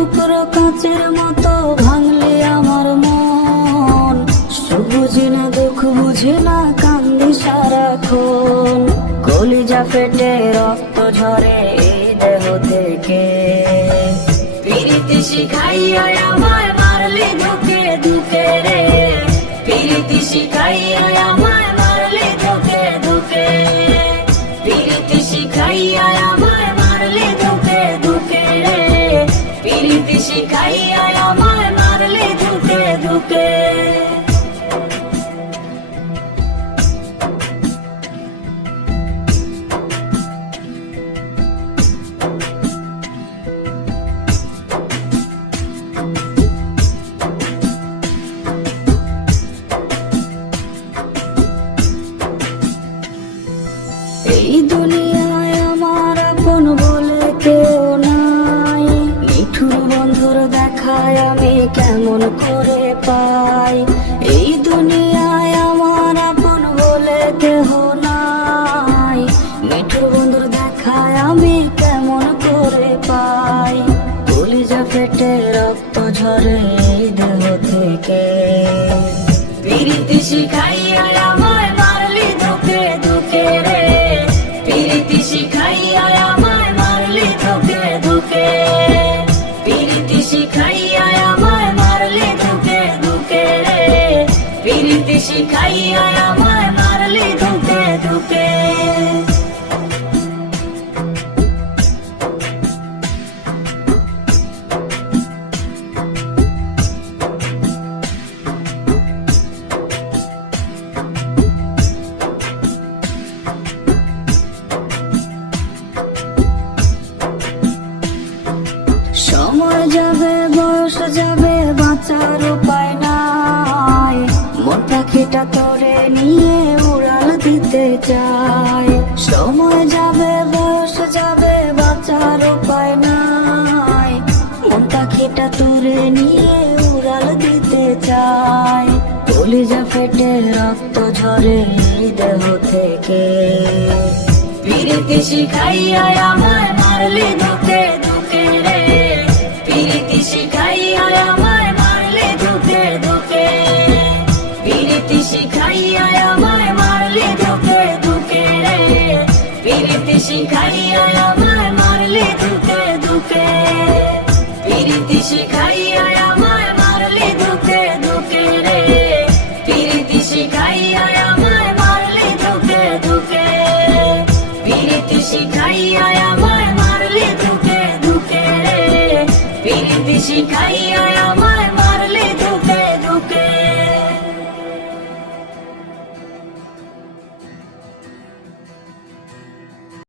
টুকরো কাঁচের মতো ভাঙলে আমার মন। সুখ বুঝি না দুঃখ বুঝি না কান্দি সারাক্ষণ। কলিজা ফেটে রক্ত ঝরে এই দেহ থেকে। প্রীতি শিখাইয়া আমায় মারলি ধুকে ধুকে রে। প্রীতি শিখাইয়া আমায় মারলি ধুকে ধুকে। প্রীতি শিখাইয়া আমায় মারলি ধুকে ধুকে রে। প্রীতি শিখাইয়া আমায় মারলি ধুকে ধুকে। এই দুনিয়ায় আমার আপন বলে কেউ নাই। নিঠুর বন্ধুর দেখায় আমি কেমন করে পাই। এই দুনিয়ায় আমার আপন বলে কেহ নাই। নিঠুর বন্ধুর দেখায় আমি কেমন করে পাই। কলিজা ফেটে রক্ত ঝরে এই দেহ থেকে। প্রীতি শিখাইয়া আমায় মারলি ধুকে ধুকে রে। প্রীতি শিখাইয়া আমায় মারলি ধুকে ধুকে। প্রীতি শিখাইয়া আমায় মারলি ধুকে ধুকে রে। প্রীতি শিখাইয়া আমায় মারলি ধুকে ধুকে। সময় যাবে বয়স যাবে বাঁচার উপায় নাই। মন পাখিটা তোরে নিয়ে উড়াল দিতে চায়। সময় যাবে বয়স যাবে বাঁচার উপায় নাই। মন পাখিটা তোরে নিয়ে উড়াল দিতে চায়। কলিজা ফেটে রক্ত ঝরে এই দেহ থেকে। প্রীতি শিখাইয়া আমায় মারলি ধুকে ধুকে রে। প্রীতি শিখাইয়া আমায় মারলি ধুকে ধুকে। প্রীতি শিখাইয়া আমায় মারলি ধুকে ধুকে রে। প্রীতি শিখাইয়া আমায় মারলি ধুকে ধুকে। প্রীতি শিখাইয়া আমায় মারলি ধুকে ধুকে রে। প্রীতি শিখাইয়া আমায় মারলি ধুকে ধুকে। প্রীতি শিখাইয়া আমায় মারলি ধুকে ধুকে রে। প্রীতি শিখাইয়া